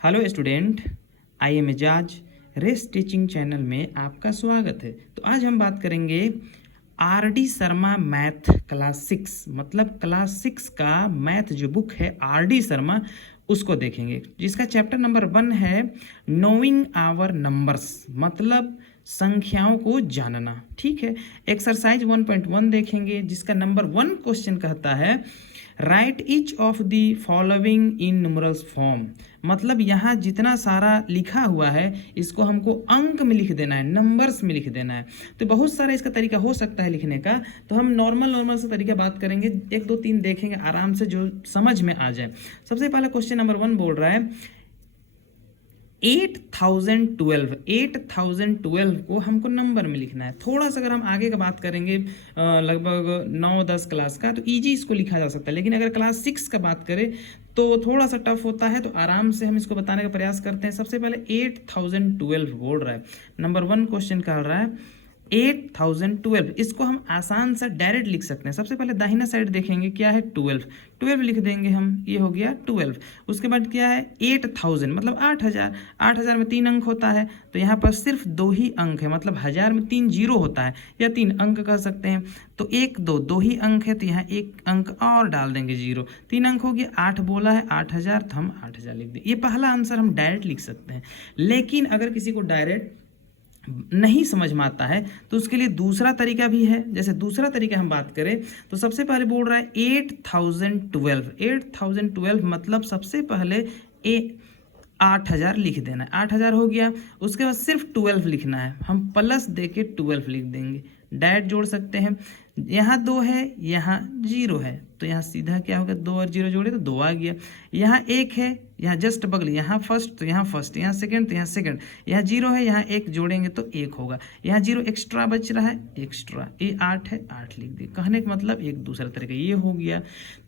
Hello student, I am Ejaz. Race teaching channel में आपका स्वागत है। तो आज हम बात करेंगे आर.डी. शर्मा मैथ क्लास 6, मतलब क्लास 6 का मैथ जो बुक है आर.डी. शर्मा, उसको देखेंगे, जिसका चैप्टर नंबर 1 है नोइंग आवर नंबर्स, मतलब संख्याओं को जानना। ठीक है, एक्सरसाइज 1.1 देखेंगे, जिसका नंबर 1 क्वेश्चन कहता है right each of the following in numerals form, मतलब यहाँ जितना सारा लिखा हुआ है इसको हमको अंक में लिख देना है, नंबर्स में लिख देना है। तो बहुत सारा इसका तरीका हो सकता है लिखने का, तो हम नॉर्मल से तरीका बात करेंगे, 1 2 3 देखेंगे आराम से जो समझ में आ जाए। सबसे पहला क्वेश्चन नंबर 1 बोल रहा है 8012 को हमको नंबर में लिखना है। थोड़ा सा अगर हम आगे का बात करेंगे लगभग 9-10 क्लास का, तो इजी इसको लिखा जा सकता है, लेकिन अगर क्लास 6 का बात करें तो थोड़ा सा टफ होता है। तो आराम से हम इसको बताने का प्रयास करते हैं। सबसे पहले 8012 बोल रहा है, नंबर 1 क्वेश्चन कर रहा है 8012। इसको हम आसान सा डायरेक्ट लिख सकते हैं। सबसे पहले दाहिना साइड देखेंगे क्या है, 12 लिख देंगे हम, ये हो गया 12। उसके बाद क्या है 8000, मतलब 8000। 8000 में 3 अंक होता है, तो यहाँ पर सिर्फ 2 ही अंक है, मतलब 1000 में 3 जीरो होता है, या 3 अंक कह सकते हैं। तो 1 2 2 ही अंक है, तो यहाँ 1 अंक और डाल देंगे, जीरो। 3 अंक हो गया, 8 बोला है 8000, तो हम 8000 लिख दें। ये पहला आंसर हम डायरेक्ट लिख सकते हैं। लेकिन अगर किसी को डायरेक्ट नहीं समझ में आता है तो उसके लिए दूसरा तरीका भी है। जैसे दूसरा तरीका हम बात करें तो सबसे पहले बोल रहा है 8012 मतलब सबसे पहले 8000 लिख देना है। 8000 हो गया, उसके बाद सिर्फ 12 लिखना है, हम प्लस दे के 12 लिख देंगे। डायरेक्ट जोड़ सकते हैं, यहाँ 2 है, यहाँ 0 है, तो यहाँ सीधा क्या होगा, 2 और 0 जोड़े तो 2 आ गया। यहाँ 1 है, यहाँ जस्ट बगल, यहाँ फर्स्ट तो यहाँ फर्स्ट, यहाँ सेकंड तो यहाँ सेकंड, यहाँ 0 है, यहाँ 1 जोड़ेंगे तो 1 होगा। यहाँ 0 एक्स्ट्रा बच रहा है, एक्स्ट्रा, ये 8 है, 8 लिख दिए। कहने का मतलब एक दूसरा तरीका ये हो गया।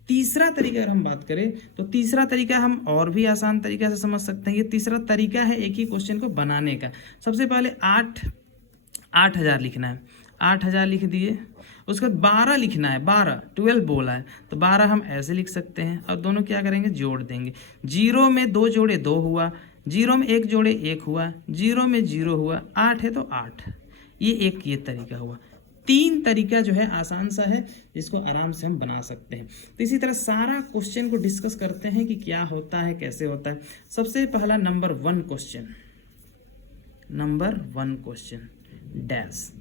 तीसरा तरीका अगर हम बात करें तो तीसरा तरीका हम और भी आसान तरीका से समझ सकते हैं। ये तीसरा तरीका है एक ही क्वेश्चन को बनाने का। सबसे पहले 8000 लिखना है, 8000 लिख दिए। उसके बाद 12 लिखना है, 12 बोला है, तो 12 हम ऐसे लिख सकते हैं, और दोनों क्या करेंगे, जोड़ देंगे। 0 में 2 जोड़े 2 हुआ, 0 में 1 जोड़े 1 हुआ, 0 में 0 हुआ, 8 है तो 8। ये तरीका हुआ। 3 तरीका जो है आसान सा है, जिसको आराम से हम बना सकते हैं। तो इसी तरह सारा क्वेश्चन को डिस्कस करते हैं कि क्या होता है, कैसे होता है। सबसे पहला नंबर 1 क्वेश्चन डैश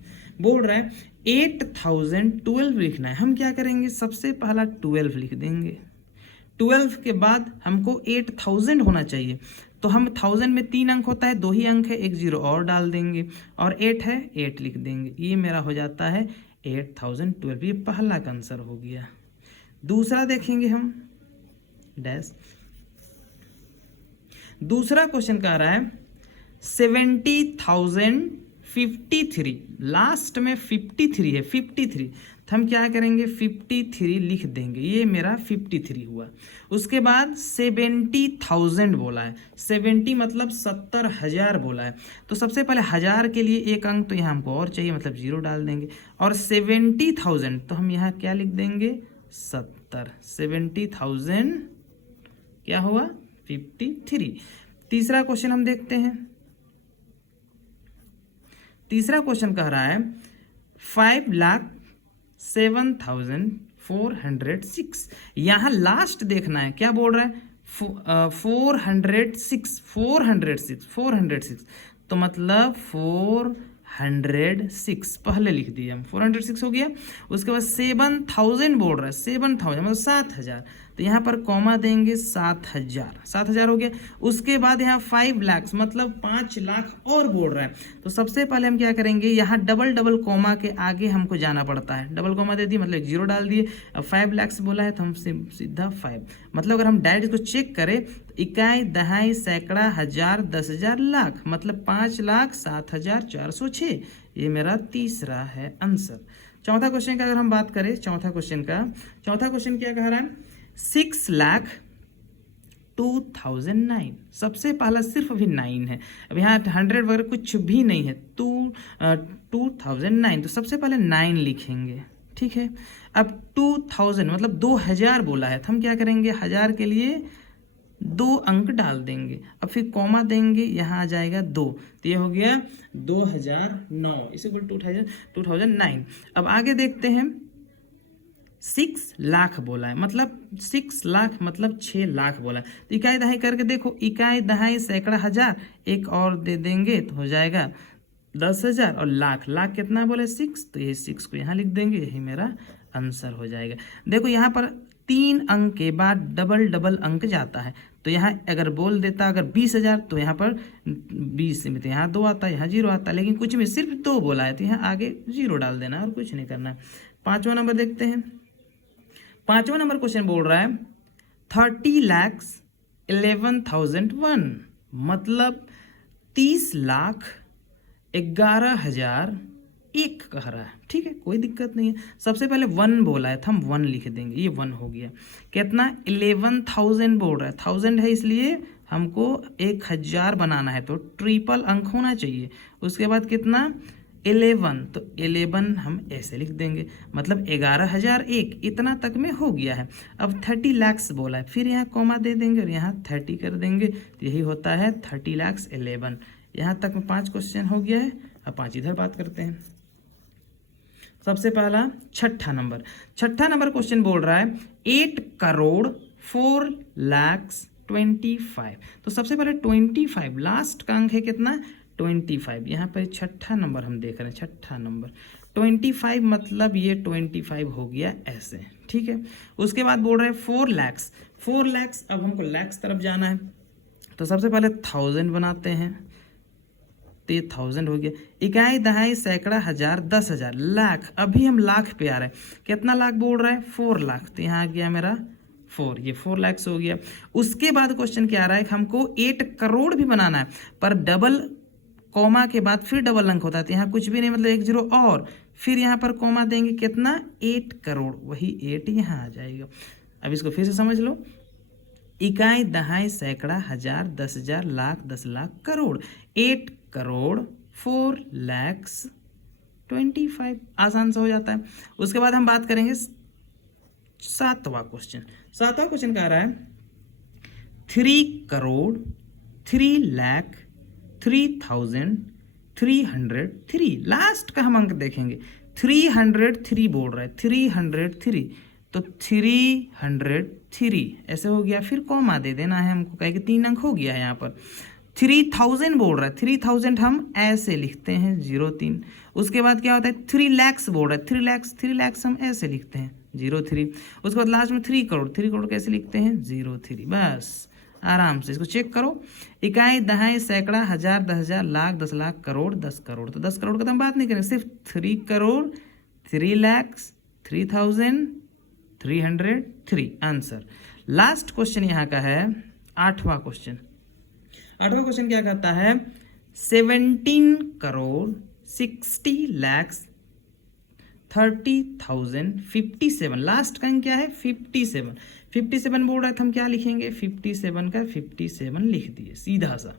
बोल रहा है 8012 लिखना है। हम क्या करेंगे, सबसे पहला 12 लिख देंगे। 12 के बाद हमको 8000 होना चाहिए, तो हम 1000 में 3 अंक होता है, 2 ही अंक है, 1 0 और डाल देंगे, और 8 है, 8 लिख देंगे। ये मेरा हो जाता है 8012। ये पहला का आंसर हो गया। दूसरा देखेंगे हम डैश। दूसरा क्वेश्चन कह रहा है 70,053, लास्ट में 53 है, 53, तो हम क्या करेंगे 53 लिख देंगे। ये मेरा 53 हुआ। उसके बाद 70,000 बोला है, 70 मतलब 70,000 बोला है, तो सबसे पहले 1000 के लिए 1 अंक तो यहाँ हमको और चाहिए, मतलब 0 डाल देंगे, और 70,000 तो हम यहाँ क्या लिख देंगे, 70। 70,000 क्या हुआ, 53। तीसरा क्वेश्चन हम देखते हैं। तीसरा क्वेश्चन कह रहा है 5,07,406। यहाँ लास्ट देखना है, क्या बोल रहा है 406, तो मतलब 406 पहले लिख दिए हम, 406 हो गया। उसके बाद 7,000 बोल रहा है, 7,000 मतलब 7,000, तो यहाँ पर कॉमा देंगे, 7,000 हो गया। उसके बाद यहाँ 5 लाख मतलब 5 लाख और बोल रहा है, तो सबसे पहले हम क्या करेंगे, यहाँ डबल कॉमा के आगे हमको जाना पड़ता है। डबल कॉमा दे दिए मतलब 1 0 डाल दिए। अब 5 लाख बोला है तो हम सीधा 5, मतलब अगर हम डायरेक्ट इसको चेक करें तो इकाई, दहाई, सैकड़ा, हजार, 10,000, लाख, मतलब 5,07,406। ये मेरा तीसरा है आंसर। चौथा क्वेश्चन का अगर हम बात करें, चौथा क्वेश्चन क्या कह रहा है 6,02,009। सबसे पहला सिर्फ अभी 9 है, अब यहाँ 100 वगैरह कुछ भी नहीं है, 2009, तो सबसे पहले 9 लिखेंगे। ठीक है, अब 2000 मतलब 2000 बोला है, तो हम क्या करेंगे, 1000 के लिए 2 अंक डाल देंगे, अब फिर कॉमा देंगे, यहाँ आ जाएगा 2, तो ये हो गया 2009 इक्वल 2009। अब आगे देखते हैं, 6 लाख बोला है, मतलब 6 लाख मतलब 6 लाख बोला है, तो इकाई दहाई करके देखो, इकाई दहाई सैकड़ा हजार, एक और दे देंगे तो हो जाएगा 10,000, और लाख, लाख कितना बोले 6, तो ये 6 को यहाँ लिख देंगे, यही मेरा आंसर हो जाएगा। देखो यहाँ पर 3 अंक के बाद डबल डबल अंक जाता है, तो यहाँ अगर बोल देता अगर 20,000 तो यहाँ पर 20 में तो यहाँ 2 आता, यहाँ 0 आता, लेकिन कुछ में सिर्फ 2 बोला है तो यहाँ आगे 0 डाल देना और कुछ नहीं करना है। 5वां नंबर देखते हैं। 5वां नंबर क्वेश्चन बोल रहा है 30,11,001, मतलब 30,11,001 कह रहा है। ठीक है, कोई दिक्कत नहीं है। सबसे पहले 1 बोला है तो हम 1 लिख देंगे, ये 1 हो गया। कितना 11,000 बोल रहा है, 1000 है इसलिए हमको 1000 बनाना है, तो ट्रिपल अंक होना चाहिए। उसके बाद कितना 11, तो 11 हम ऐसे लिख देंगे, मतलब 11,001 इतना तक में हो गया है। अब 30 लाख बोला है, फिर यहाँ कॉमा दे देंगे और यहाँ 30 कर देंगे, तो यही होता है 30,11,000। यहाँ तक में 5 क्वेश्चन हो गया है। अब 5 इधर बात करते हैं। सबसे पहला छठा नंबर क्वेश्चन बोल रहा है 8,04,25,000। तो सबसे पहले 25 लास्ट का अंक है कितना 25, यहाँ पर छठा नंबर हम देख रहे हैं, छठा नंबर 25 मतलब ये 25 हो गया ऐसे। ठीक है, उसके बाद बोल रहे हैं 4 लाख। अब हमको लैक्स तरफ जाना है, तो सबसे पहले 1000 बनाते हैं, तो ये 1000 हो गया। इकाई दहाई सैकड़ा हजार 10,000 लाख, अभी हम लाख पे आ रहे हैं, कितना लाख बोल रहा है 4 लाख, तो यहाँ आ गया मेरा 4, ये 4 लाख हो गया। उसके बाद क्वेश्चन क्या आ रहा है, हमको 8 करोड़ भी बनाना है, पर डबल कॉमा के बाद फिर डबल अंक होता है, तो यहाँ कुछ भी नहीं, मतलब 1 0 और फिर यहाँ पर कॉमा देंगे, कितना 8 करोड़, वही 8 यहाँ आ जाएगा। अब इसको फिर से समझ लो, इकाई दहाई सैकड़ा हजार 10,000 लाख 10 लाख करोड़, 8 करोड़ 4,25,000, आसान से हो जाता है। उसके बाद हम बात करेंगे 7वां क्वेश्चन कह रहा है 3,03,03,303, लास्ट का हम अंक देखेंगे, 303 बोल रहा है, 303, तो 303 ऐसे हो गया, फिर कॉमा दे देना है हमको, कहे कि 3 अंक हो गया है यहाँ पर। 3000 बोल रहा है, 3000 हम ऐसे लिखते हैं 03। उसके बाद क्या होता है 3 लाख बोल रहा है, 3 लाख हम ऐसे लिखते हैं 03। उसके बाद लास्ट में 3 करोड़ कैसे लिखते हैं 03। बस आराम से इसको चेक करो। इकाई दहाई सैकड़ा हजार 10,000 लाख 10 लाख करोड़ 10 करोड़, तो 10 करोड़ का तो हम बात नहीं करेंगे, सिर्फ 3 crore 3 lakh 3,303 answer. Last question यहाँ का है 8वां क्वेश्चन क्या कहता है 17 करोड़ 60 लाख 30,057, लास्ट का क्या है 57 बोल रहा है, हम क्या लिखेंगे 57 का 57 लिख दिए सीधा सा।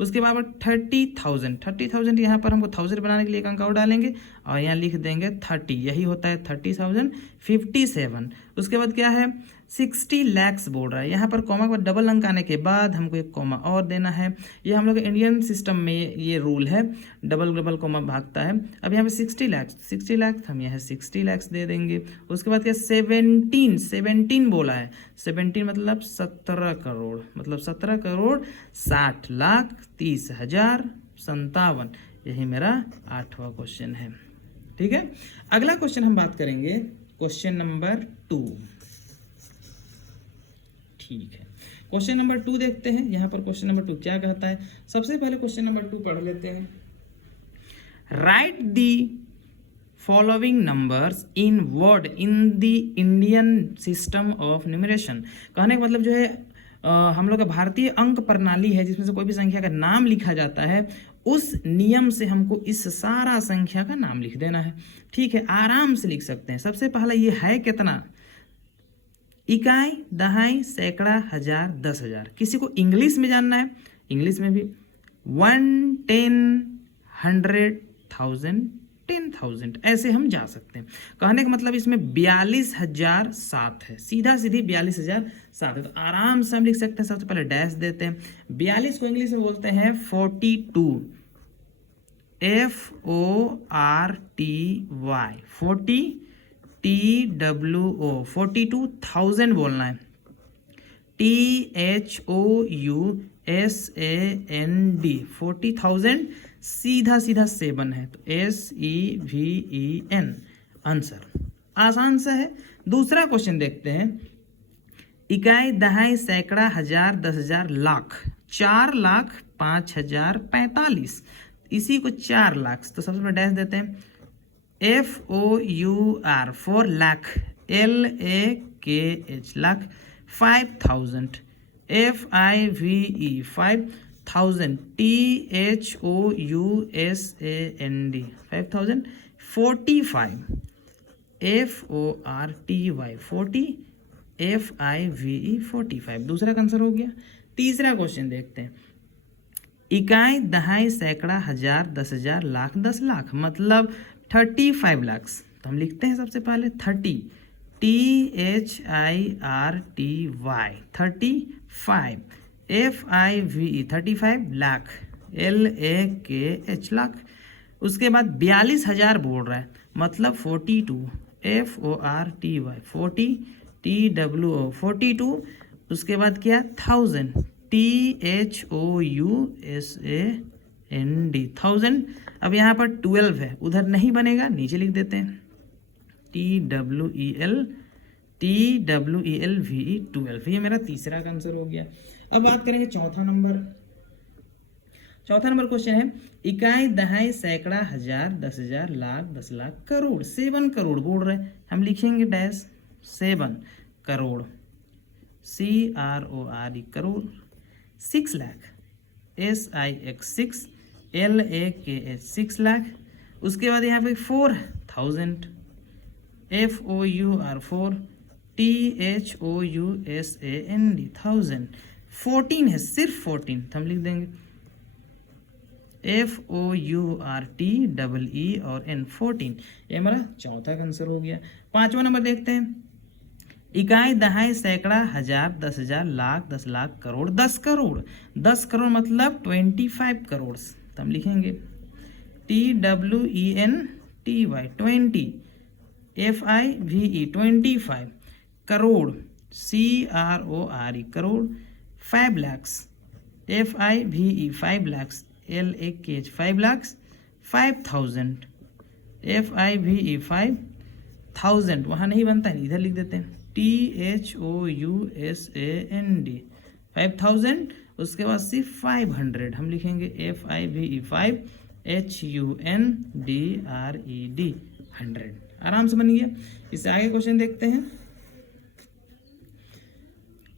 उसके बाद 30,000 यहाँ पर हमको 1000 बनाने के लिए एक अंक और डालेंगे और यहाँ लिख देंगे 30, यही होता है 30,057। उसके बाद क्या है 60 लाख बोल रहा है, यहाँ पर कॉमा के बाद डबल अंक आने के बाद हमको एक कॉमा और देना है। ये हम लोग इंडियन सिस्टम में ये रूल है, डबल कॉमा भागता है। अब यहाँ पे 60 लाख हम यहाँ 60 लाख दे देंगे। उसके बाद क्या 17 बोला है, 17 मतलब 17 करोड़, मतलब 17 करोड़ 60 लाख 30,057, यही मेरा 8वां क्वेश्चन है। ठीक है, अगला क्वेश्चन हम बात करेंगे क्वेश्चन नंबर 2। ठीक है, क्वेश्चन नंबर 2 देखते हैं। यहाँ पर क्वेश्चन नंबर 2 क्या कहता है, सबसे पहले क्वेश्चन नंबर 2 पढ़ लेते हैं। Right the following numbers in word in the Indian system of numeration. कहने का मतलब जो है हम लोग का भारतीय अंक प्रणाली है, जिसमें से कोई भी संख्या का नाम लिखा जाता है, उस नियम से हमको इस सारा संख्या का नाम लिख देना है। ठीक है, आराम से लिख सकते हैं। सबसे पहला ये है कितना, इकाई दहाई सैकड़ा हजार 10,000। किसी को इंग्लिश में जानना है, इंग्लिश में भी 1, 10, 100, 1000, 10,000, ऐसे हम जा सकते हैं। कहने का मतलब इसमें 42,007 है, सीधा सीधी 42,007 है, तो आराम से हम लिख सकते हैं। सबसे पहले डैश देते हैं। 42 को इंग्लिश में बोलते हैं 42, FORTY, 40TWO, 42,000 बोलना है। THOUSAND, 40,000, सीधा सीधा 7 है, तो SEVEN आंसर। आसान सा है। दूसरा क्वेश्चन देखते हैं। इकाई, दहाई, सैकड़ा, हजार, 10,000, लाख। 4,05,045, इसी को 4 लाख, तो सबसे पहले डैश देते हैं। FOUR, 4 lakh, LAKH, lakh. 5,000, FIVE, 5,000, THOUSAND, 5,000, 45, FORTY, 40, FIVE, 45। दूसरा का आंसर हो गया। तीसरा क्वेश्चन देखते हैं। इकाई, दहाई, सैकड़ा, हजार, 10,000, लाख। 10 लाख मतलब 35 लाख, तो हम लिखते हैं सबसे पहले 30, THIRTY, 35, FIVE, 35 lakh, LAKH, lakh. उसके बाद 42,000 बोल रहा है, मतलब 42, FORTY, 40, TWO, 42। उसके बाद क्या, 1000, THOUSAND, 1000। अब यहाँ पर 12 है, उधर नहीं बनेगा, नीचे लिख देते हैं TWEL, 12। ये मेरा तीसरा का आंसर हो गया। अब बात करेंगे चौथा नंबर। चौथा नंबर क्वेश्चन है। इकाई, दहाई, सैकड़ा, हजार, 10,000, लाख, 10 लाख, करोड़। 7 करोड़ बोल रहे हैं, हम लिखेंगे dash 7 crore, CRORE, crore. 6 lakh, SIX, 6, LAKH, 6 lakh. उसके बाद यहाँ पे 4,000, FOUR, 4, THOUSAND, 1000। 14 है, सिर्फ 14, तो हम लिख देंगे FOURTEE और N, 14। ये हमारा चौथा का आंसर हो गया। पांचवा नंबर देखते हैं। इकाई, दहाई, सैकड़ा, हजार, 10,000, लाख, 10 लाख, करोड़। 10 करोड़, 10 करोड़ मतलब 25 करोड़, तो हम लिखेंगे TWENTY, 20, FIVE, 25, crore, CRORE, crore. 5 lakh, FIVE, 5 lakh, LAKH, 5 lakh. 5,000, FIVE, 5,000, वहाँ नहीं बनता है, इधर लिख देते हैं THOUSAND, 5,000। उसके बाद सिर्फ 500, हम लिखेंगे FIVE, 5, HUNDRED, 100। आराम से बन गया। इससे आगे क्वेश्चन देखते हैं।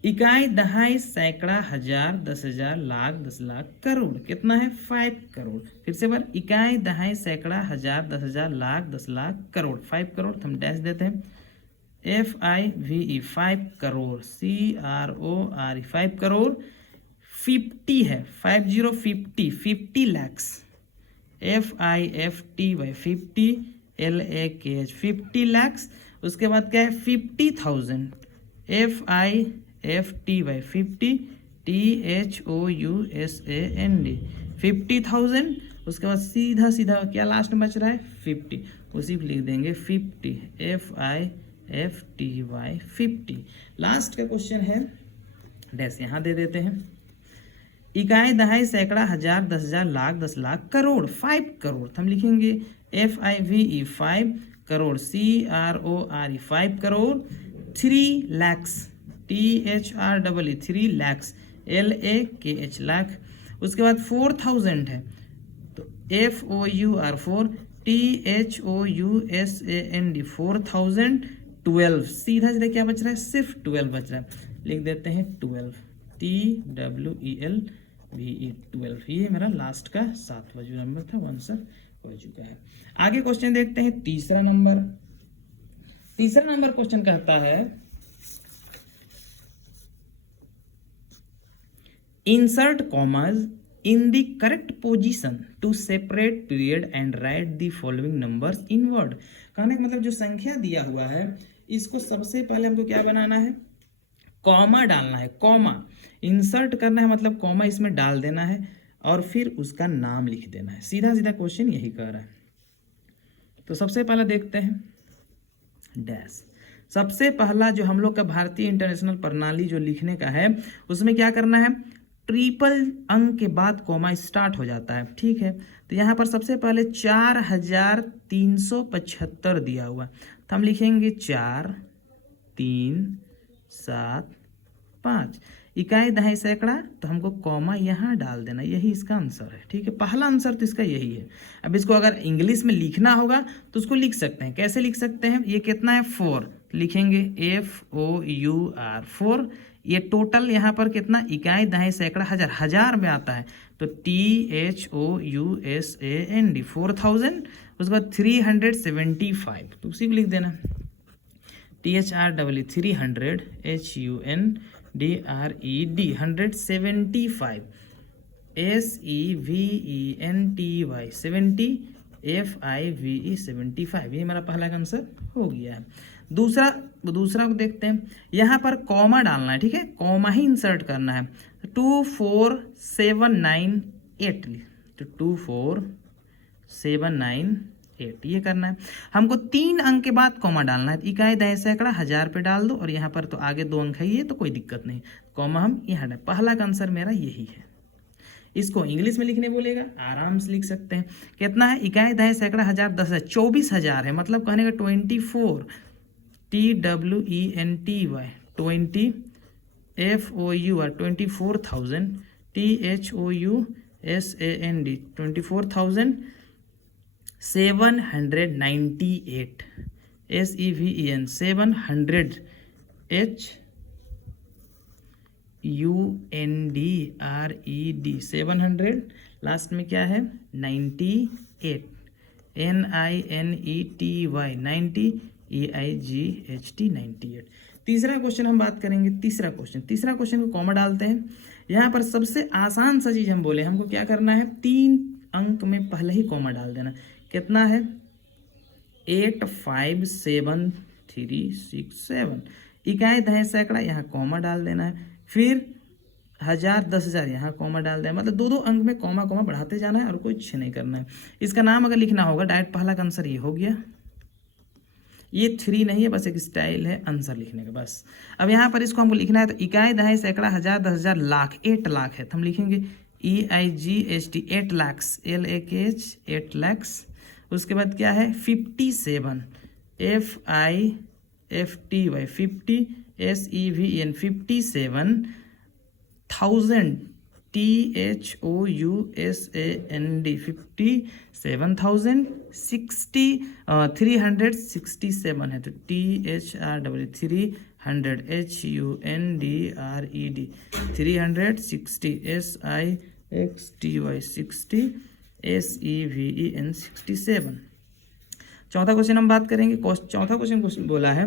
इकाई, दहाई, सैकड़ा, हजार, 10,000, लाख, 10 लाख, करोड़। कितना है, 5 करोड़। फिर से बार, इकाई, दहाई, सैकड़ा, हजार, 10,000, लाख, 10 लाख, करोड़। 5 करोड़, तो हम डैश देते हैं FIVE, 5 करोड़, CRORE, 5 करोड़। 50 है, 50, 50 लाख, FIFTY, 50, LAKH, 50 लाख। उसके बाद क्या है, 50,000, FIFTY, 50, THOUSAND, 50,000। उसके बाद सीधा सीधा क्या लास्ट में बच रहा है, 50, उसी पे लिख देंगे 50, FIFTY, 50। लास्ट का क्वेश्चन है, डैश यहाँ दे देते हैं। इकाई, दहाई, सैकड़ा, हजार, 10,000, लाख, 10 लाख, करोड़। 5 करोड़, तो हम लिखेंगे FIVE, 5 crore, CRORE, 5 crore. 3 lakh, THREE, 3 lakh, LAKH, lakh. उसके बाद 4,000 है, तो FOUR, 4, THOUSAND, 4,000। 12, सीधा सीधा क्या बच रहा है, सिर्फ 12 बच रहा है, लिख देते हैं 12, TWELVE, 12। ये मेरा लास्ट का 7वां जो नंबर था वो आंसर हो चुका है। आगे क्वेश्चन देखते हैं। तीसरा नंबर क्वेश्चन कहता है, insert commas in the correct position to separate period and write the following numbers in word. कहने का मतलब जो संख्या दिया हुआ है इसको सबसे पहले हमको क्या बनाना है, कॉमा डालना है, कॉमा इंसर्ट करना है, मतलब कॉमा इसमें डाल देना है और फिर उसका नाम लिख देना है। सीधा सीधा क्वेश्चन यही कह रहा है। तो सबसे पहला देखते हैं डैश। सबसे पहला जो हम लोग का भारतीय इंटरनेशनल प्रणाली जो लिखने का है उसमें क्या करना है, ट्रिपल अंक के बाद कॉमा स्टार्ट हो जाता है, ठीक है। तो यहाँ पर सबसे पहले 4375 दिया हुआ है, तो हम लिखेंगे 4 3 7 5 इकाई दहाई सैकड़ा, तो हमको कॉमा यहाँ डाल देना, यही इसका आंसर है, ठीक है। पहला आंसर तो इसका यही है। अब इसको अगर इंग्लिश में लिखना होगा तो उसको लिख सकते हैं, कैसे लिख सकते हैं, ये कितना है 4, लिखेंगे FOUR 4। ये टोटल यहाँ पर कितना, इकाई दहाई सैकड़ा हजार, हजार में आता है तो THOUSAND 4000। उसके बाद 375 तो उसी को लिख देना, THREE 300 HUNDRED 175 SEVENTY 70 FIVE 75। ये हमारा पहला आंसर हो गया है। दूसरा को देखते हैं, यहाँ पर कॉमा डालना है, ठीक है, कॉमा ही इंसर्ट करना है। 24798 तो 24798 ये करना है। हमको 3 अंक के बाद कॉमा डालना है, इकाई दहाई सैकड़ा हजार पे डाल दो और यहाँ पर तो आगे 2 अंक है ये तो कोई दिक्कत नहीं, कॉमा हम यहाँ डाल। पहला का आंसर मेरा यही है। इसको इंग्लिश में लिखने बोलेगा आराम से लिख सकते हैं। कितना है, इकाई दहाई सैकड़ा हजार 10,000 24,000 है, मतलब कहने का 24 TWENTY 20 FOUR 24,000 THOUSAND 24,798 SEVEN 700 HUNDRED 700 last में क्या है 98 NINETY 90 EIGHT 98। तीसरा क्वेश्चन हम बात करेंगे। तीसरा क्वेश्चन को कॉमा डालते हैं। यहाँ पर सबसे आसान सा चीज़ हम बोले, हमको क्या करना है, 3 अंक में पहले ही कॉमा डाल देना। कितना है 85737 इकाई दहाई सैकड़ा, यहाँ कॉमा डाल देना है। फिर 1000 10,000 यहाँ कॉमा डाल देना, मतलब 2 अंक में कॉमा बढ़ाते जाना है और कुछ नहीं करना है। इसका नाम अगर लिखना होगा डायरेक्ट पहला का आंसर ये हो गया। ये 3 नहीं है, बस एक स्टाइल है आंसर लिखने का बस। अब यहाँ पर इसको हमको लिखना है तो इकाई दहाई सैकड़ा, हजार 10,000 लाख 8 लाख है, तो हम लिखेंगे EIGHT 8 लाख्स LAKH 8 लाख्स। उसके बाद क्या है 57 FIFTY 50 SEVEN 57,000 THOUSAND 57,000 367 है तो THREE 300 HUNDRED 360 SIXTY 60 SEVEN 67। चौथा क्वेश्चन हम बात करेंगे। चौथा क्वेश्चन बोला है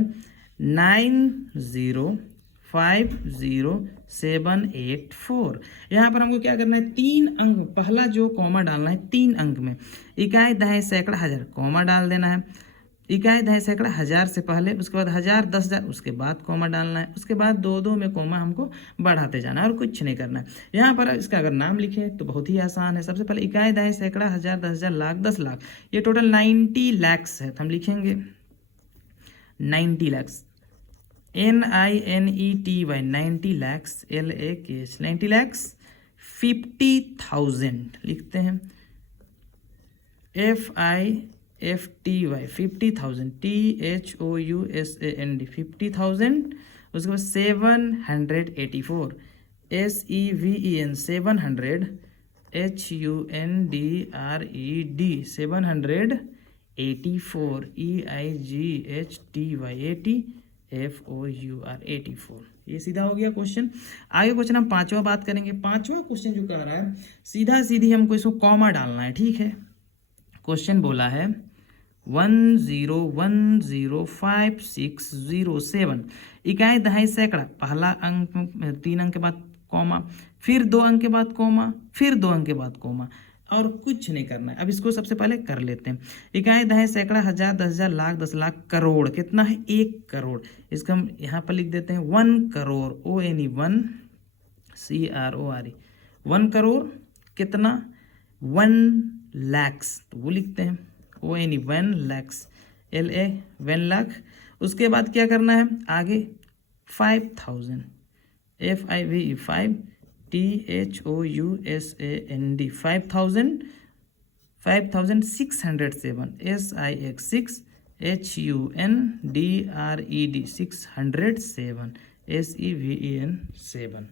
9050784। यहाँ पर हमको क्या करना है, 3 अंक, पहला जो कॉमा डालना है 3 अंक में, इकाई दहाई सैकड़ा हजार कॉमा डाल देना है। इकाई दहाई सैकड़ा हजार से पहले, उसके बाद 1000 10,000 उसके बाद कॉमा डालना है। उसके बाद 2 में कॉमा हमको बढ़ाते जाना है और कुछ नहीं करना है। यहाँ पर इसका अगर नाम लिखे तो बहुत ही आसान है। सबसे पहले इकाई दहाई सैकड़ा, हजार 10,000 लाख 10 लाख, ये टोटल 90 लाख्स है, तो हम लिखेंगे 90 lakhs NINETY 90 lakhs LAKH 90 lakhs 50,000 लिखते हैं FIFTY 50,000 THOUSAND 50,000। उसके बाद 784 SEVEN 700 HUNDRED 784 EIGHTY 80 FOUR 84। ये सीधा हो गया क्वेश्चन। आगे क्वेश्चन हम 5वां बात करेंगे। 5वां क्वेश्चन जो कह रहा है सीधा सीधी हमको इसको कॉमा डालना है, ठीक है। क्वेश्चन बोला है 10105607 इकाई दहाई सैकड़ा, पहला अंक 3 अंक के बाद कॉमा, फिर 2 अंक के बाद कॉमा, फिर 2 अंक के बाद कॉमा, और कुछ नहीं करना है। अब इसको सबसे पहले कर लेते हैं। इकाई, दहाई, सैकड़ा, हजार, 10,000, लाख, 10 लाख, करोड़। कितना है? 1 करोड़। इसको हम यहाँ पर लिख देते हैं 1 करोड़, ONE 1 CRORE 1 करोड़। कितना? 1 लैक्स, तो वो लिखते हैं ONE 1 लैक्स, LA 1 लाख। उसके बाद क्या करना है आगे? 5,000, FIVE 5 THOUSAND 5,000, 5,607 SIX 6 HUNDRED 607 SEVEN 7।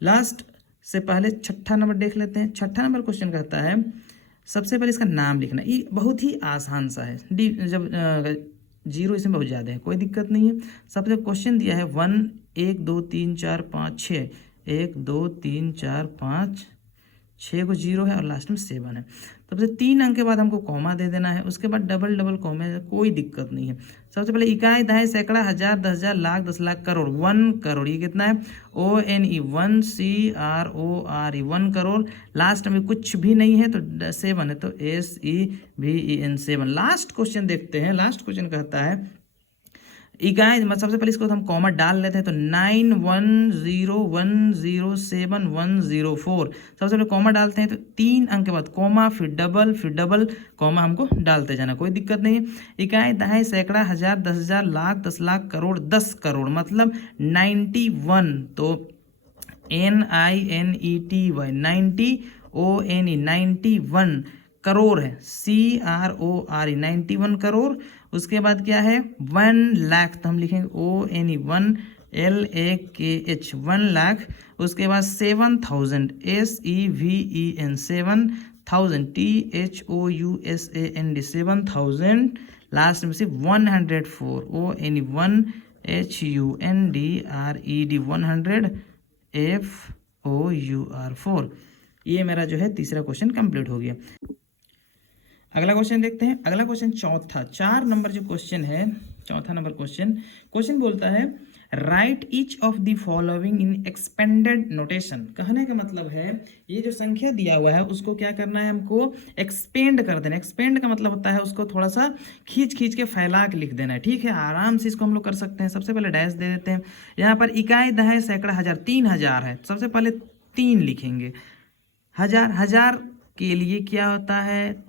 Last से पहले छठा नंबर देख लेते हैं। छठा नंबर क्वेश्चन कहता है सबसे पहले इसका नाम लिखना। ये बहुत ही आसान सा है, जब जीरो इसमें बहुत ज़्यादा है, कोई दिक्कत नहीं है। सबसे क्वेश्चन दिया है 1 1 2 3 4 5 6, 1 2 3 4 5 6 को जीरो है और लास्ट में 7 है। सबसे 3 अंक के बाद हमको कॉमा दे देना है, उसके बाद डबल डबल कॉमा, कोई दिक्कत नहीं है। सबसे पहले इकाई, दहाई, सैकड़ा, हजार, 10,000, लाख, 10 लाख, करोड़। 1 करोड़, ये कितना है? ONE 1 CRORE 1 crore. लास्ट में कुछ भी नहीं है तो 7 है, तो SEVEN 7। लास्ट क्वेश्चन देखते हैं। लास्ट क्वेश्चन कहता है इकाई, सबसे पहले इसको हम कॉमा डाल लेते हैं, तो 910107 सबसे पहले कॉमा डालते हैं, तो 3 अंक के बाद कॉमा, फिर डबल कॉमा हमको डालते जाना, कोई दिक्कत नहीं है। इकाई, दहाई, सैकड़ा, हजार, 10,000, लाख, 10 लाख, करोड़। 10 करोड़ मतलब 91, तो NINETY 90 ONE 91 करोड़ है, CRORE 91 करोड़। उसके बाद क्या है? 1 लाख, तो हम लिखेंगे ONE 1 LAKH 1 लाख। उसके बाद 7,000 SEVEN 7,000 THOUSAND 7,000। लास्ट में से 104 ONE 1 HUNDRED 100 FOUR 4। ये मेरा जो है तीसरा क्वेश्चन कंप्लीट हो गया। अगला क्वेश्चन देखते हैं। अगला क्वेश्चन चौथा, 4 नंबर जो क्वेश्चन है, चौथा नंबर क्वेश्चन बोलता है right each of the following in expanded notation. कहने का मतलब है ये जो संख्या दिया हुआ है उसको क्या करना है, हमको एक्सपेंड कर देना। एक्सपेंड का मतलब होता है उसको थोड़ा सा खींच के फैला के लिख देना है, ठीक है। आराम से इसको हम लोग कर सकते हैं। सबसे पहले डैश दे देते हैं। यहाँ पर इकाई, दहाई, सैकड़ा, हजार, 3,000 है। सबसे पहले 3 लिखेंगे। हजार के लिए क्या होता है,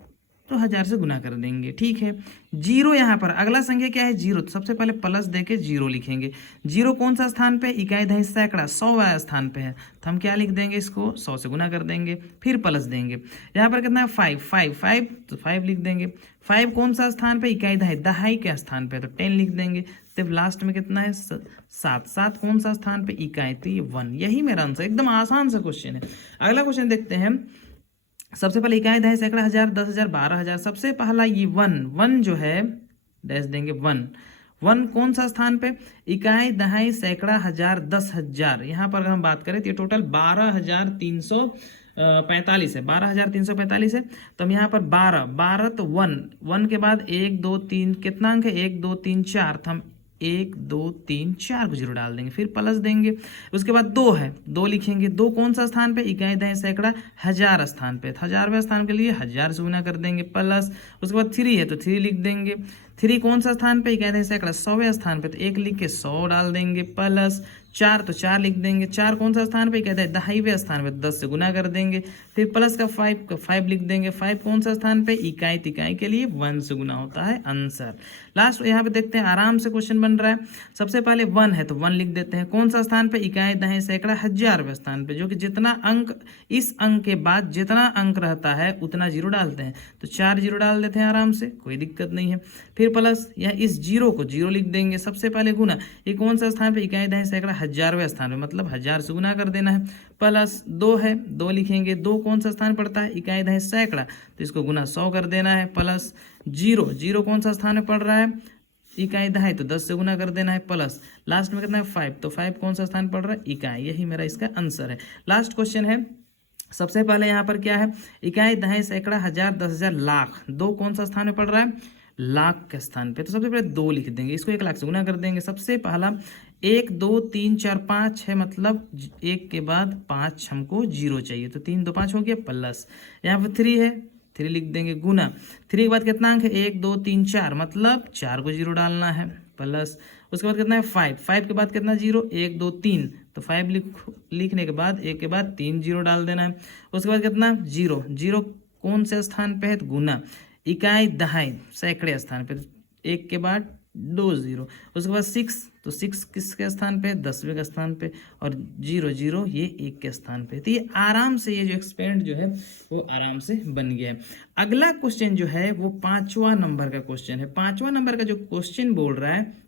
तो 1000 से गुना कर देंगे, ठीक है। जीरो यहाँ पर अगला संख्या क्या है? जीरो, तो सबसे पहले प्लस देके जीरो लिखेंगे। जीरो कौन सा स्थान पे? इकाई, दहाई, सैकड़ा, 100वां स्थान पे है, तो हम क्या लिख देंगे? इसको 100 से गुना कर देंगे, फिर प्लस देंगे। यहाँ पर कितना है? 5 तो 5 लिख देंगे। 5 कौन सा स्थान पे? इकाई, दहाई, दहाई के स्थान पे, तो 10 लिख देंगे। सिर्फ लास्ट में कितना है? 7 कौन सा स्थान पे? इकाई, तो ये 1। यही मेरा आंसर, एकदम आसान सा क्वेश्चन है। अगला क्वेश्चन देखते हैं। सबसे पहले इकाई, दहाई, सैकड़ा, हजार, 10,000, 12,000। सबसे पहला ये 1 जो है डैश देंगे। 1 कौन सा स्थान पे? इकाई, दहाई, सैकड़ा, हजार, 10,000। यहाँ पर अगर हम बात करें तो ये टोटल 12,345 है। 12,345 है, तो हम यहाँ पर 12 तो 1 के बाद 1 2 3 कितना अंक है? 1 2 3 4, तो हम 1 2 3 4 को जीरो डाल देंगे, फिर प्लस देंगे। उसके बाद 2 है, 2 लिखेंगे। 2 कौन सा स्थान पे? इकाई, दहाई, सैकड़ा, हजार स्थान पे। 1000वें स्थान के लिए 1000 से गुना कर देंगे, प्लस। उसके बाद 3 है तो 3 लिख देंगे। 3 कौन सा स्थान पे? इकाई, दहाई, सैकड़ा, 100वें स्थान पे, तो 1 लिख के 100 डाल देंगे, प्लस। 4 तो 4 लिख देंगे। 4 कौन सा स्थान पे? इकाई, दहाई, दहाईवें स्थान पे, 10 से गुना कर देंगे, फिर प्लस का 5 लिख देंगे। 5 कौन सा स्थान पे? इकाई, तिकाई के लिए 1 से गुना होता है आंसर। लास्ट यहाँ पे देखते हैं, आराम से क्वेश्चन बन रहा है। सबसे पहले 1 है तो 1 लिख देते हैं। कौन सा स्थान पे? इकाई, दहाई, सैकड़ा, 1000वें स्थान पे, जो कि जितना अंक, इस अंक के बाद जितना अंक रहता है उतना जीरो डालते हैं, तो 4 जीरो डाल देते हैं आराम से, कोई दिक्कत नहीं है। फिर प्लस, या इस जीरो को जीरो लिख देंगे। सबसे पहले गुना, ये कौन सा स्थान पे? इकाई, दहाई, सैकड़ा, 1000वें स्थान पे, मतलब 1000 से गुना कर देना है, प्लस। 2 है, 2 लिखेंगे। 2 कौन सा स्थान पड़ता है? इकाई, दहाई, सैकड़ा, तो इसको गुना 100 कर देना है, प्लस। जीरो कौन सा स्थान में पड़ रहा है? इकाई, दहाई, तो 10 से गुना कर देना है, प्लस। लास्ट में कितना है? 5, तो 5 कौन सा स्थान पड़ रहा है? इकाई। यही मेरा इसका आंसर है। लास्ट क्वेश्चन है। सबसे पहले यहाँ पर क्या है? इकाई, दहाई, सैकड़ा, हजार, 10,000, लाख। 2 कौन सा स्थान में पड़ रहा है? लाख के स्थान पे, तो सबसे पहले 2 लिख देंगे। इसको 1 लाख से गुना कर देंगे। सबसे पहला 1 2 3 4 5 है, मतलब एक के बाद 5 हमको जीरो चाहिए, तो 3 2 5 हो गया, प्लस यहाँ पर 3 है, 3 लिख देंगे, गुना 3 के बाद कितना अंक है, 1 2 3 4, मतलब 4 को जीरो डालना है, प्लस उसके बाद कितना है 5, 5 के बाद कितना जीरो, 1 2 3, तो 5 लिखने के बाद एक के बाद 3 जीरो डाल देना है। उसके बाद कितना जीरो, जीरो कौन से स्थान पे है, तो गुना इकाई दहाई सैकड़े स्थान पे, एक के बाद 2 जीरो। उसके बाद 6, तो 6 किसके स्थान पे, 10वें के स्थान पे, और 0 0 ये 1 के स्थान पे। तो ये आराम से ये जो एक्सपेंड जो है वो आराम से बन गया है। अगला क्वेश्चन जो है वो 5वां नंबर का क्वेश्चन है। 5वां नंबर का जो क्वेश्चन बोल रहा है,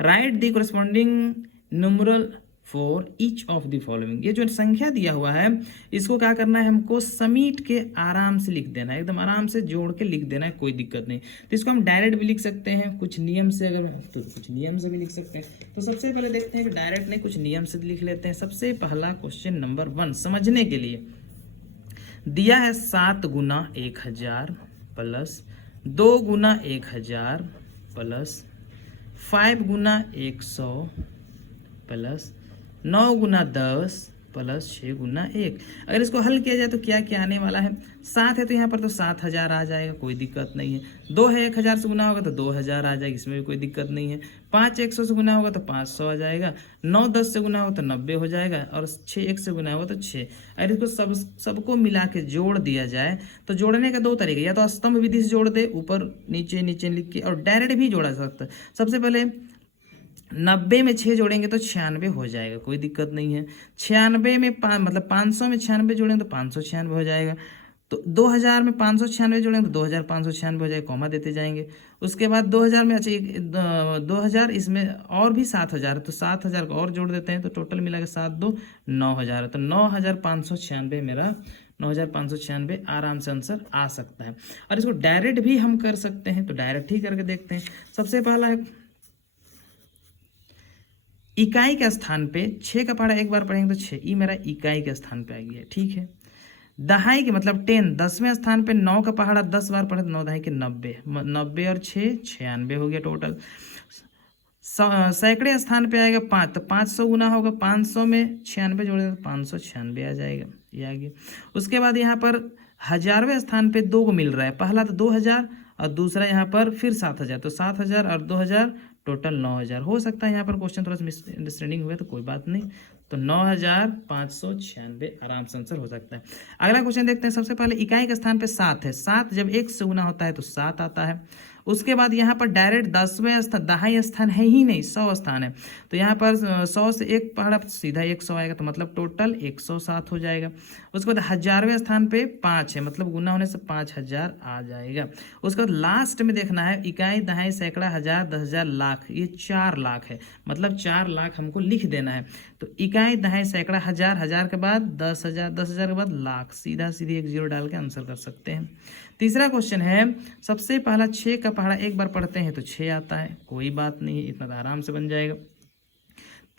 right the corresponding numeral for each of the following. ये जो संख्या दिया हुआ है इसको क्या करना है, हमको समीट के आराम से लिख देना है, एकदम आराम से जोड़ के लिख देना है, कोई दिक्कत नहीं। तो इसको हम डायरेक्ट भी लिख सकते हैं, कुछ नियम से, अगर तो कुछ नियम से भी लिख सकते हैं। तो सबसे पहले देखते हैं कि डायरेक्ट नहीं, कुछ नियम से लिख लेते हैं। सबसे पहला क्वेश्चन नंबर 1 समझने के लिए दिया है 7 गुना 1000 प्लस 2 गुना 1000 प्लस 5 गुना 100 प्लस 9 गुना 10 प्लस 6 गुना 1। अगर इसको हल किया जाए तो क्या क्या आने वाला है, 7 है तो यहाँ पर तो 7000 आ जाएगा, कोई दिक्कत नहीं है। 2 है 1000 से गुना होगा तो 2000 आ जाएगा, इसमें भी कोई दिक्कत नहीं है। 5 100 से गुना होगा तो 500 आ जाएगा। 9 10 से गुना होगा तो 90 हो जाएगा, और 6 1 से गुना होगा तो 6। अगर इसको सबको मिला के जोड़ दिया जाए तो जोड़ने का 2 तरीके, या तो स्तंभ विधि से जोड़ दे, ऊपर नीचे नीचे लिख के, और डायरेक्ट भी जोड़ा जा सकता है। सबसे पहले 90 में 6 जोड़ेंगे तो 96 हो जाएगा, कोई दिक्कत नहीं है। 96 में मतलब 500 में 96 जोड़ेंगे तो 596 हो जाएगा। तो 2000 में 596 जोड़ेंगे तो 2596 हो जाएगा, कॉमा देते जाएंगे। उसके बाद 2000 में, अच्छा 2000, इसमें और भी 7000 है तो 7000 को और जोड़ देते हैं, तो टोटल मिला के 7 2 9000 है, तो 9596 मेरा 9596 आराम से आंसर आ सकता है। और इसको डायरेक्ट भी हम कर सकते हैं, तो डायरेक्ट ही करके देखते हैं। सबसे पहला है इकाई के स्थान पे 6 का पहाड़ा एक बार पढ़ेंगे तो 6, ये मेरा इकाई के स्थान पे आ गया, ठीक है। दहाई के मतलब 10, 10वें स्थान पे 9 का पहाड़ा 10 बार पढ़े तो 9 दहाई के 90, 90 और 6 96 हो गया टोटल। सैकड़े स्थान पे आएगा 5, तो 500 गुना होगा, 500 में 96 जोड़े तो 596 आ जाएगा, ये आ गया। उसके बाद यहाँ पर 1000वें स्थान पे 2 को मिल रहा है, पहला तो 2000 और दूसरा यहाँ पर फिर 7000, तो 7000 और 2000 टोटल 9000 हो सकता है। यहाँ पर क्वेश्चन थोड़ा सा मिसअंडरस्टैंडिंग हुआ तो कोई बात नहीं, तो 9596 आराम से आंसर हो सकता है। अगला क्वेश्चन देखते हैं। सबसे पहले इकाई के स्थान पे 7 है, 7 जब 1 से गुना होता है तो 7 आता है। उसके बाद यहाँ पर डायरेक्ट 10वें स्थान, दहाई स्थान है ही नहीं, 100 स्थान है, तो यहाँ पर 100 से एक पहाड़ा सीधा 100 आएगा, तो मतलब टोटल 107 हो जाएगा। उसके बाद 1000वें स्थान पे 5 है, मतलब गुना होने से 5000 आ जाएगा। उसके बाद लास्ट में देखना है इकाई दहाई सैकड़ा हजार 10,000 लाख, ये 4 लाख है, मतलब 4 लाख हमको लिख देना है। तो इकाई दहाई सैकड़ा हजार, हजार के बाद 10,000, 10,000 के बाद लाख, सीधा सीधी एक जीरो डाल के आंसर कर सकते हैं। तीसरा क्वेश्चन है, सबसे पहला 6 का पहाड़ा एक बार पढ़ते हैं तो 6 आता है, कोई बात नहीं है, इतना तो आराम से बन जाएगा।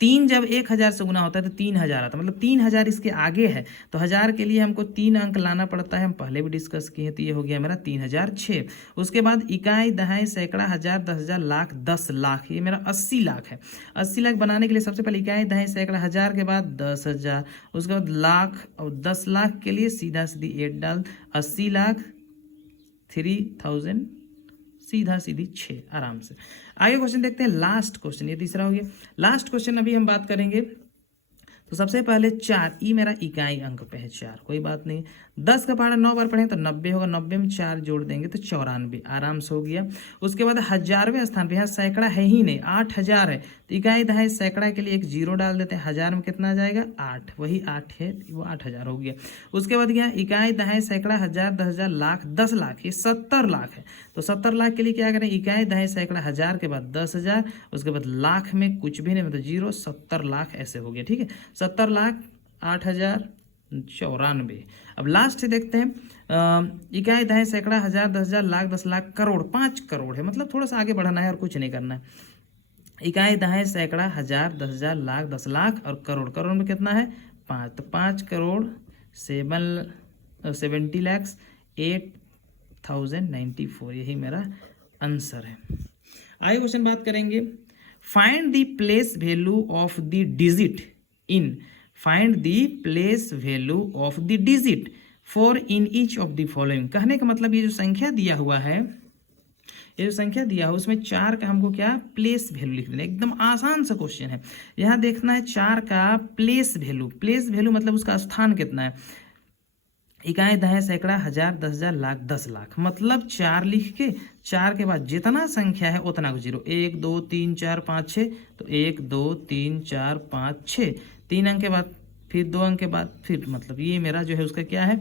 3 जब 1000 से गुना होता है तो 3000 आता है, मतलब 3000 इसके आगे है, तो 1000 के लिए हमको 3 अंक लाना पड़ता है, हम पहले भी डिस्कस किए, तो ये हो गया मेरा 3006। उसके बाद इकाई दहाई सैकड़ा हजार 10,000 लाख 10 लाख, ये मेरा 80 लाख है। 80 लाख बनाने के लिए सबसे पहले इकाई दहाई सैकड़ा हजार के बाद 10,000, उसके बाद लाख, और 10 लाख के लिए सीधा सीधी 8 डाल, 80 लाख 3000, सीधा सीधी 6 आराम से। आगे क्वेश्चन देखते हैं, लास्ट क्वेश्चन, ये तीसरा हो गया। लास्ट क्वेश्चन अभी हम बात करेंगे, तो सबसे पहले 4, ई मेरा इकाई अंक पे है 4, कोई बात नहीं। 10 का पहाड़ा 9 बार पढ़ेंगे तो 90 होगा, 90 में 4 जोड़ देंगे तो 94, आराम से हो गया। उसके बाद 1000वें स्थान पे, यहाँ सैकड़ा है ही नहीं, 8000 है, तो इकाई दहाई सैकड़ा के लिए एक जीरो डाल देते हैं। 1000 में कितना आ जाएगा 8, वही 8 है, वो 8000 हो गया। उसके बाद यहाँ इकाई दहाई सैकड़ा हजार 10,000 लाख 10 लाख, ये 70 लाख है, तो 70 लाख के लिए क्या करें, इकाई दहाई सैकड़ा हजार के बाद 10,000, उसके बाद लाख में कुछ भी नहीं, मतलब जीरो, 70 लाख ऐसे हो गया, ठीक है। 70 लाख 8094। अब लास्ट से देखते हैं, इकाई दहाई सैकड़ा हजार 10,000 लाख 10 लाख करोड़, 5 करोड़ है, मतलब थोड़ा सा आगे बढ़ाना है और कुछ नहीं करना है। इकाई दहाई सैकड़ा हजार 10,000 लाख 10 लाख और करोड़, करोड़ में कितना है 5, तो 5 करोड़ 70 लाख 8094, यही मेरा आंसर है। आगे क्वेश्चन बात करेंगे, find the place value of the digit in, find the place value of the digit for in each of the following. कहने का मतलब ये जो संख्या दिया हुआ है, ये जो संख्या दिया है उसमें 4 का हमको क्या प्लेस वैल्यू लिख देना। एकदम आसान सा क्वेश्चन है। यहाँ देखना है 4 का प्लेस वैल्यू, प्लेस वैल्यू मतलब उसका स्थान कितना है। इकाई, दहाई, सैकड़ा, हजार, 10,000, लाख, 10 लाख। मतलब 4 लिख के 4 के बाद जितना संख्या है उतना को जीरो, 1 2 3 4 5 6, तो 1 2 3 4 5 6, 3 अंक के बाद फिर 2 अंक के बाद फिर, मतलब ये मेरा जो है उसका क्या है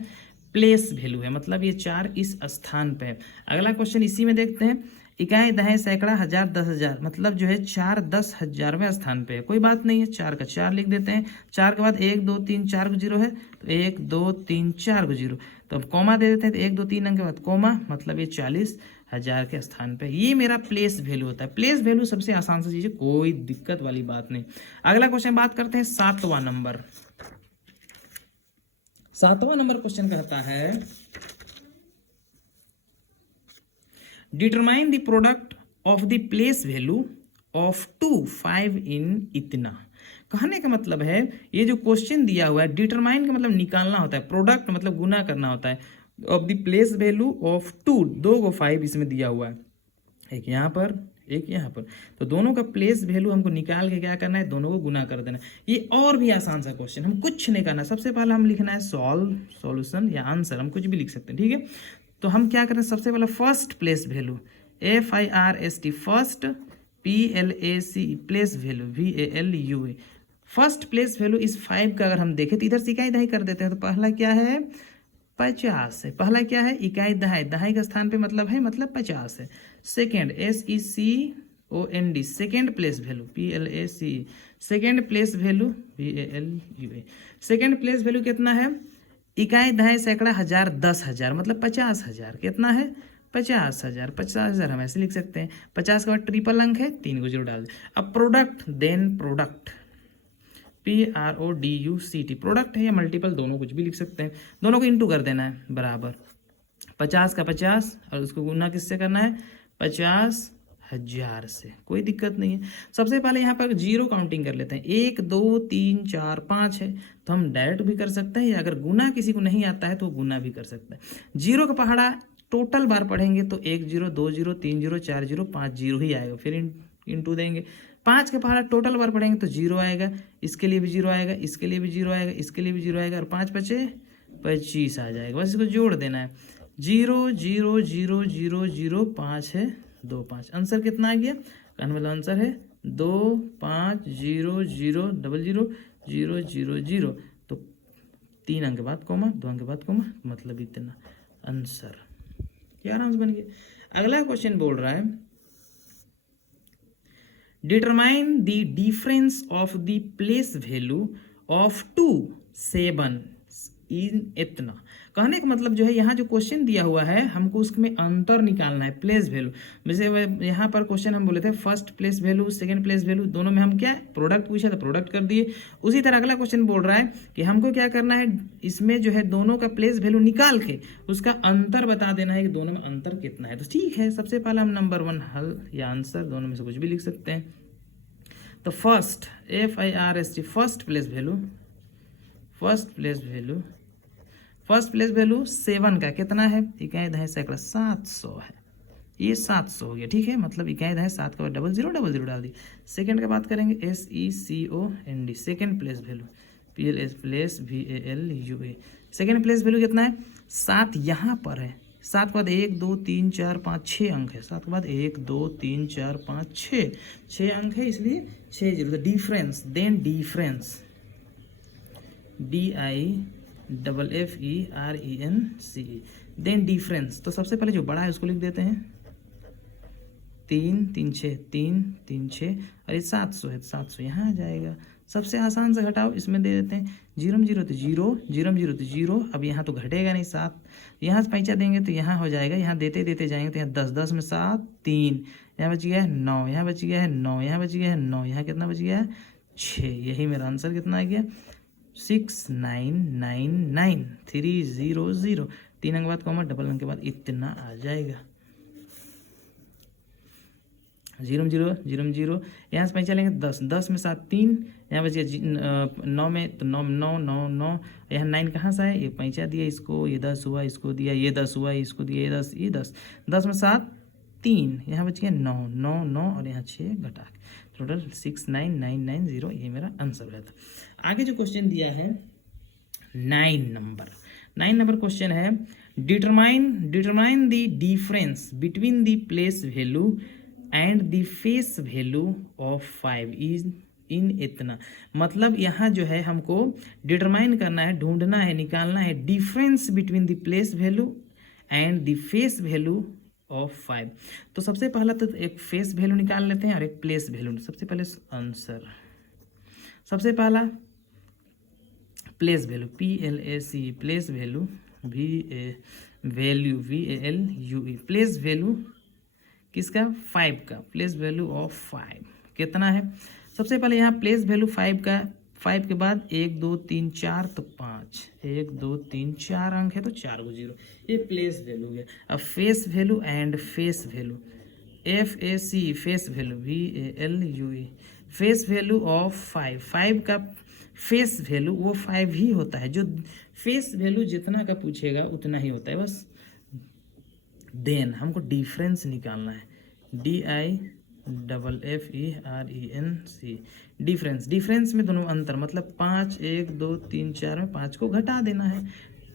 प्लेस वैल्यू है, मतलब ये 4 इस स्थान पे है। अगला क्वेश्चन इसी में देखते हैं। इकाई, दहाई, सैकड़ा, हजार, 10,000, मतलब जो है 4 10,000वें स्थान पे है। कोई बात नहीं है, 4 का 4 लिख देते हैं। 4 के बाद 1 2 3 4 को जीरो है, तो 1 2 3 4 को जीरो, तो अब कॉमा दे देते हैं, तो 1 2 3 अंक के बाद कॉमा, मतलब ये 40,000 के स्थान पे। ये मेरा प्लेस वैल्यू होता है। प्लेस वैल्यू सबसे आसान सी चीज है, कोई दिक्कत वाली बात नहीं। अगला क्वेश्चन बात करते हैं 7वां नंबर। 7वां नंबर क्वेश्चन कहता है determine the product of the place value of 2 5 इन इतना। कहने का मतलब है ये जो क्वेश्चन दिया हुआ है, डिटरमाइन का मतलब निकालना होता है, प्रोडक्ट मतलब गुना करना होता है, of the place value of 2, 2 को 5 इसमें दिया हुआ है, एक यहाँ पर एक यहाँ पर, तो दोनों का प्लेस वैल्यू हमको निकाल के क्या करना है, दोनों को गुना कर देना। ये और भी आसान सा क्वेश्चन, हम कुछ नहीं करना। सबसे पहले हम लिखना है सॉल्यूशन या आंसर, हम कुछ भी लिख सकते हैं, ठीक है। तो हम क्या करें, सबसे पहले first place value FIRST, first PLAC place value VALUE, first place value इस 5 का अगर हम देखें तो इधर से इकाई दहाई कर देते हैं। तो पहला क्या है 50 है, पहला क्या है इकाई दहाई, दहाई का स्थान पे मतलब है मतलब 50 है। Second SECOND, second place value PLACE, second place value VALUE, second place value कितना है, इकाई दहाई सैकड़ा हजार 10,000, मतलब 50,000, कितना है 50,000, 50,000 हम ऐसे लिख सकते हैं। 50 के बाद ट्रिपल अंक है, 3 को जीरो डाल दे। अब product, then product PRODUCT, product है या मल्टीपल दोनों कुछ भी लिख सकते हैं, दोनों को इंटू कर देना है बराबर 50 का 50, और उसको गुना किससे करना है 50,000 से, कोई दिक्कत नहीं है। सबसे पहले यहाँ पर जीरो काउंटिंग कर लेते हैं, 1 2 3 4 5 है, तो हम डायरेक्ट भी कर सकते हैं, या अगर गुना किसी को नहीं आता है तो गुना भी कर सकते हैं। जीरो का पहाड़ा टोटल बार पढ़ेंगे तो 1 0 2 0 3 0 4 0 5 0 ही आएगा, फिर इंटू देंगे। 5 के पहाड़ा टोटल बार पढ़ेंगे तो 0 आएगा, इसके लिए भी 0 आएगा, इसके लिए भी 0 आएगा, इसके लिए भी 0 आएगा, और 5 बचे 25 आ जाएगा। बस इसको जोड़ देना है, 0 0 0 0 0 5 है 2 5, आंसर कितना आ गया, कहने वाला आंसर है 2 5 0 0 0 0 0 0, तो 3 अंक के बाद कॉमा, 2 अंक के बाद कॉमा, मतलब इतना आंसर, क्या आराम से बन गया। अगला क्वेश्चन बोल रहा है determine the difference of the place value of 2 7 इन इतना। कहने का मतलब जो है यहाँ जो क्वेश्चन दिया हुआ है हमको उसमें अंतर निकालना है, प्लेस वैल्यू। जैसे यहाँ पर क्वेश्चन हम बोले थे first place value second place value, दोनों में हम क्या प्रोडक्ट पूछा तो प्रोडक्ट कर दिए। उसी तरह अगला क्वेश्चन बोल रहा है कि हमको क्या करना है, इसमें जो है दोनों का प्लेस वैल्यू निकाल के उसका अंतर बता देना है कि दोनों में अंतर कितना है। तो ठीक है, सबसे पहले हम नंबर 1 हल या आंसर दोनों में से कुछ भी लिख सकते हैं। तो first FIRST first place value, first place value 7 का कितना है, इकाई दहाई सैकड़ा 700 है, ये 700 हो गया, ठीक है। मतलब इकाई दहाई 7 का 00 00 डाल दी। सेकंड का बात करेंगे SECOND, second place value place VALUE, second place value कितना है 7 यहाँ पर है, 7 के बाद 1 2 3 4 5 6 अंक है, 7 के बाद 1 2 3 4 5 6 अंक है, इसलिए 6 0। Difference, then difference DIFFERENCE, then difference. तो सबसे पहले जो बड़ा है उसको लिख देते हैं 3 3 6 3 3 6, और ये 700 है, 700 यहाँ आ जाएगा। सबसे आसान से घटाओ, इसमें दे देते हैं 0 0 तो 0 0 0 तो 0, अब यहाँ तो घटेगा नहीं, 7 यहाँ से पैंचा देंगे तो यहाँ हो जाएगा, यहाँ देते देते जाएंगे तो यहाँ 10 10 में 7 3, यहाँ बच गया है 9, यहाँ बच गया है 9, यहाँ बच गया है 9, यहाँ कितना बच गया है 6। यही मेरा आंसर कितना आ गया 6999 300, 3 अंक के बाद कॉमा डबल अंक के बाद इतना आ जाएगा। जीरो में जीरो, जीरो में जीरो, यहाँ से पैंचा लेंगे 10, 10 में 7 3, यहाँ बच गया 9 में, तो 9 9 9 9, यहाँ 9 कहाँ से है, ये पैंचा दिया इसको, ये 10 हुआ, इसको दिया, ये 10 हुआ, इसको दिया, ये 10, ये 10, 10 में 7 3, यहाँ बच गया 9 9 9 और यहाँ 6 घटा, टोटल 69990, ये मेरा आंसर है। आगे जो क्वेश्चन दिया है 9 नंबर क्वेश्चन है, determine the difference between the place value and the face value of 5 is in इतना। मतलब यहाँ जो है हमको डिटरमाइन करना है, ढूंढना है, निकालना है difference between the place value and the face value of 5। तो सबसे पहला तो एक फेस वैल्यू निकाल लेते हैं और एक प्लेस वैल्यू। सबसे पहले आंसर, सबसे पहला place value PLAC, place value VALUE, place value किसका, 5 का, प्लेस वैल्यू ऑफ 5 कितना है। सबसे पहले यहाँ प्लेस वैल्यू 5 का, 5 के बाद 1 2 3 4 तो 5, 1 2 3 4 अंक है तो 4 को 0, ये प्लेस वैल्यू है। अब face value and face value, FAC face value VALUE, face value of 5, 5 का फेस वैल्यू वो 5 ही होता है, जो फेस वैल्यू जितना का पूछेगा उतना ही होता है बस। देन हमको डिफरेंस निकालना है, DIFFERENC, डिफरेंस में दोनों अंतर, मतलब 5 1 2 3 4 में 5 को घटा देना है,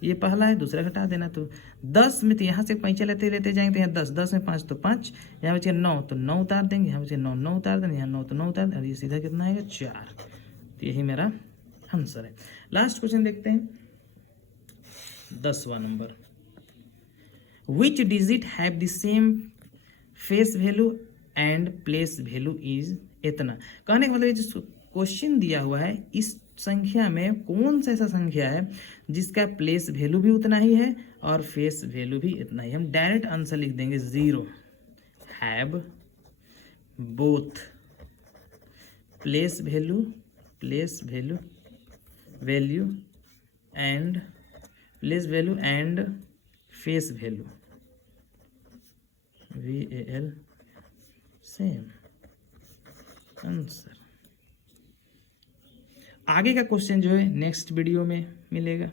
ये पहला है, दूसरा घटा देना। तो 10 में तो यहाँ से पैंचा लेते लेते जाएंगे तो यहाँ 10, 10 में 5 तो 5, यहाँ बचे 9 तो 9 उतार देंगे, यहाँ बचे 9 9 उतार देंगे, यहाँ 9 तो 9 उतार देंगे, और ये सीधा कितना आएगा 4। तो यही मेरा आंसर है। लास्ट क्वेश्चन देखते हैं 10वां number, which digit have the same face value and place value is इतना। कहने का मतलब ये जो क्वेश्चन दिया हुआ है, इस संख्या में कौन सा ऐसा संख्या है जिसका प्लेस वैल्यू भी उतना ही है और फेस वैल्यू भी इतना ही। हम डायरेक्ट आंसर लिख देंगे 0 have both place value and place value and face value VAL same answer. आगे का क्वेश्चन जो है नेक्स्ट वीडियो में मिलेगा।